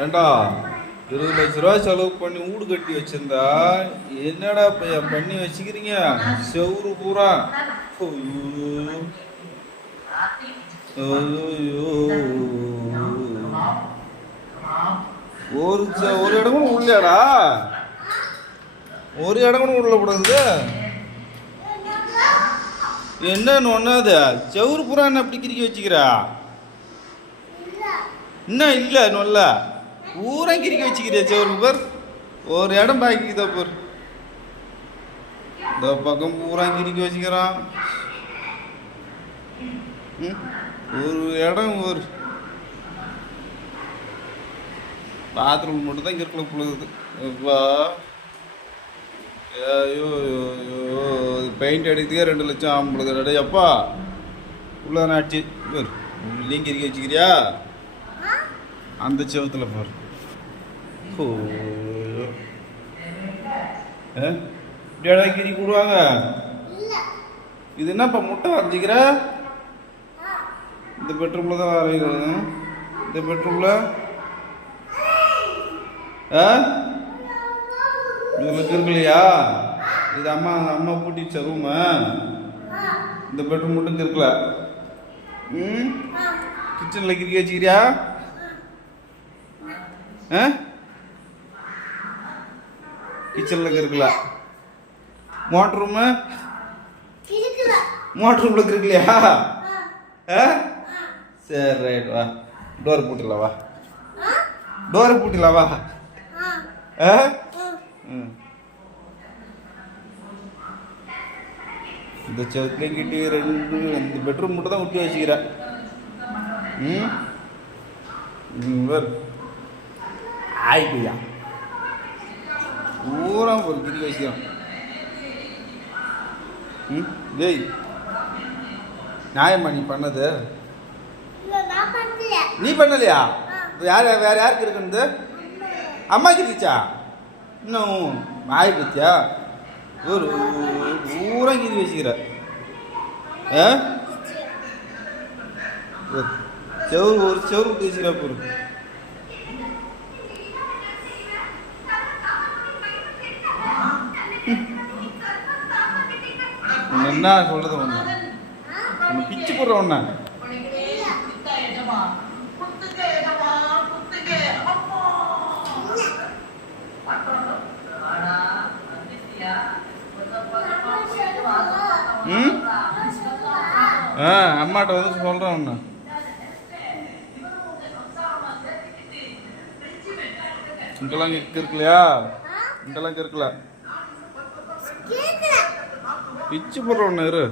ஏண்டா 20 லட்ச ரூபா செலவு பண்ணி வீடு கட்டி வச்சிருந்தா என்னடா பண்ணி வச்சுக்கிறீங்க செவுரு பூரா. ஒரு இடம் கூட உள்ளடா, ஒரு இடம் கூட உள்ள கூடாது. என்னன்னு ஒன்னாது செவுரு பூரா என்ன அப்படி கிறுக்கி வச்சுக்கிறா? இன்னும் இல்லை நல்ல ஊரா கிறுக்கி வச்சுக்கிறியா செவரு பேர்? ஒரு இடம் பாக்கிக்குதா பேர்? இந்த பக்கம் பூரா கிறுக்கி வச்சுக்கிறான். ஒரு இடம் ஒரு பாத்ரூம் மட்டும் தான் கிறுக்கல புழுகுது. ஐயோ பெயிண்ட் அடிக்கிறதுக்கே 2 லட்சம் ஆம்பளுக்கு. அப்பா உள்ள ஆச்சு பேர் உள்ளேயும் கிறுக்கி வச்சுக்கிறியா? அந்த செவத்துல பாரு. இப்படியாடா கிரி கூடுவாங்க. இது என்னப்பா முட்டை வரைஞ்சிக்கிற? இந்த பெட்ரூம்ல தான் வரைகிறது. இந்த பெட்ரூம்ல இதுல கிறுக்கலையா? இது அம்மா பூட்டிச்ச ரூமு. இந்த பெட்ரூம் மட்டும் கிறுக்கல. கிச்சன்ல கிறுக்கி வச்சுக்கிறியா? கிச்சன்ல இருக்குல்ல. மோட்டர் ரூமு மோட்டர் ரூம்ல இருக்குல்லையா? சரி ரைட் வா, டோரை பூட்டிடலாம். வா டோரை பூட்டிடலாம். வா இந்த செவத்துல கிட்டி 2 பெட்ரூம் மட்டும் தான் விட்டு வச்சுக்கிறேன். ஆயிட்டியா பூரா ஒரு கிரி வச்சுக்கிறோம். ஜெய் நியாயமா நீ பண்ணது? நீ பண்ணலையா? யார் வேற யாருக்கு இருக்குன்னு? அம்மா கிரிச்சா? இன்னும் ஆய் பத்தியா ஒரு பூரா கிரி வச்சுக்கிற. ஒரு செவரு விட்டு வச்சுக்கிறா பொரு. என்ன சொல்றது? ஒன்று பிச்சு போடுற ஒண்ணு. அம்மாட்ட வந்து சொல்றேன் ஒண்ணு. இங்கெல்லாம் இருக்கலையா? இங்கெல்லாம் இருக்கல. பிச்சு போடுற ஒன்று இரு.